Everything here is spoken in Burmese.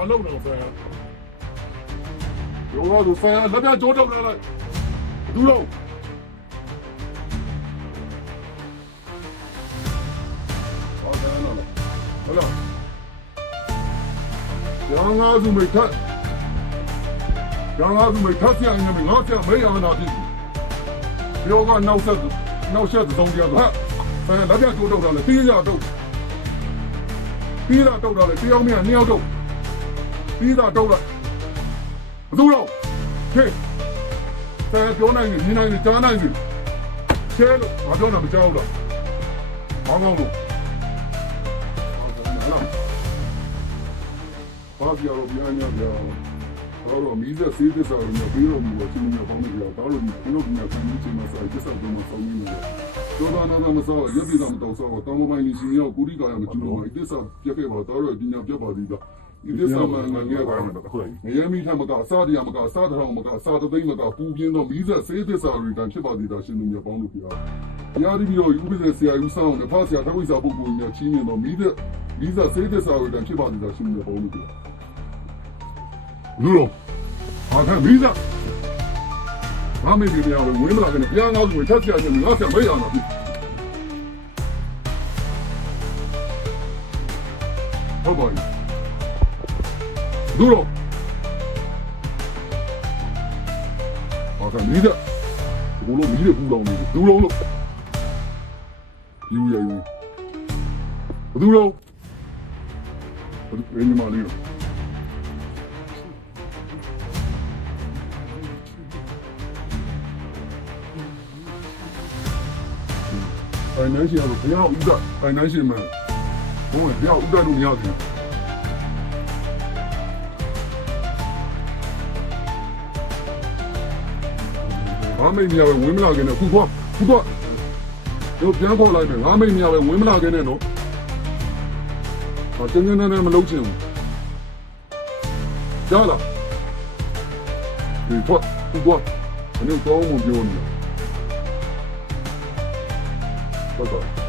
ဘာလုပ်နေလဲဆရာရောတော့ဆရာလက်ပြကြောတော့လိုက်ဘူးလို့ဟုတ်တယ်နော်ဟုတ်လားရောငါစုမိထက်ရောငါစုမိထက်ဆရာငါငါဆရာမေးရတာဖြစ်ပြောကနောက်ဆက်သုံးကြတော့ဆရာလက်ပြကြောတော့တယ်ပြီးရတော့ပြီးတာတော့တယ်တယောက်နဲ့နှစ်ယောက်တော့ပြီးတာတော့လိုက်ဘယ်သူတော့ဟေးဆရာပြောနိုင်ရင်မြင်နိုင်ရင်ကြားနိုင်ရင်ချဲလို့ဘာပြောတာမကြောက်တော့ဘာကောင်းလို့ဘာပြောလို့ပြန်ရပြောတော့မီးစက်ဆေးသစ္စာတွေနဲ့ပြီးတော့မျိုးချင်းမျိုးပေါင်းနေကြတာလို့ဒီလိုမျိုးခံနေချင်မှစာသစ္စာတွေမှာဆောင်းနေတယ်တော့နာနာမစောရပ်ပြီးတော့မတော်စောတောင်းမိုင်းရှင်ရောကုရိကာရမကျူတော့ဒီသစ္စာပြက်ခဲ့ပါတော့ပညာပြတ်ပါသေးတာဒီသစ္စာမှငါငယ်ပါမယ်ဟုတ်ငရဲမိထမကအစားတရားမကအစားတောင်မကအစားသိမ့်မကပူပြင်းတော့မီးစက်ဆေးသစ္စာတွေတန်ဖြစ်ပါသေးတာရှင်မျိုးပေါင်းလို့ပြရားဒီပြီးတော့ဥပဒေဆရာယူဆောင်နဲ့ဖားဆရာတဝိစာပုဂ္ဂိုလ်များချင်းနေတော့မီးစက်ဆေးသစ္စာတွေတန်ဖြစ်ပါသေးတာရှင်မျိုးပေါင်းလို့ပြလူတော့ဟာခံဗီဇာမမေးပြရလို့ဝင်မလာကနေပြန်လာလို့ထက်ဆရာချင်းငါဆရာမေးရတာပြီဟုတ်ပါပြီဒူရောဟာခံဗီဇာဘလို့မီးရပူလောင်နေဒူရောလို့ယူရယူဒူရောဘယ်ညီမလေးfinancial ဘယ်ရောက်ဥဒ financial မှာဘုံဘယ်ရောက်ဥဒလို့မရဘူးငါမိတ်မြဝင်းမလာခင်နဲ့ခုသွားတို့ပြန်ခေါ်လိုက်မယ်ငါမိတ်မြဝင်းမလာခင်နဲ့နော်ဟာတင်းတင်းနဲ့မလုံးချင်ဘူးကြားလားဒီထွက်ခုသွားဘယ်လိုကောင်းမှပြောနေလဲဟုတ်ကဲ့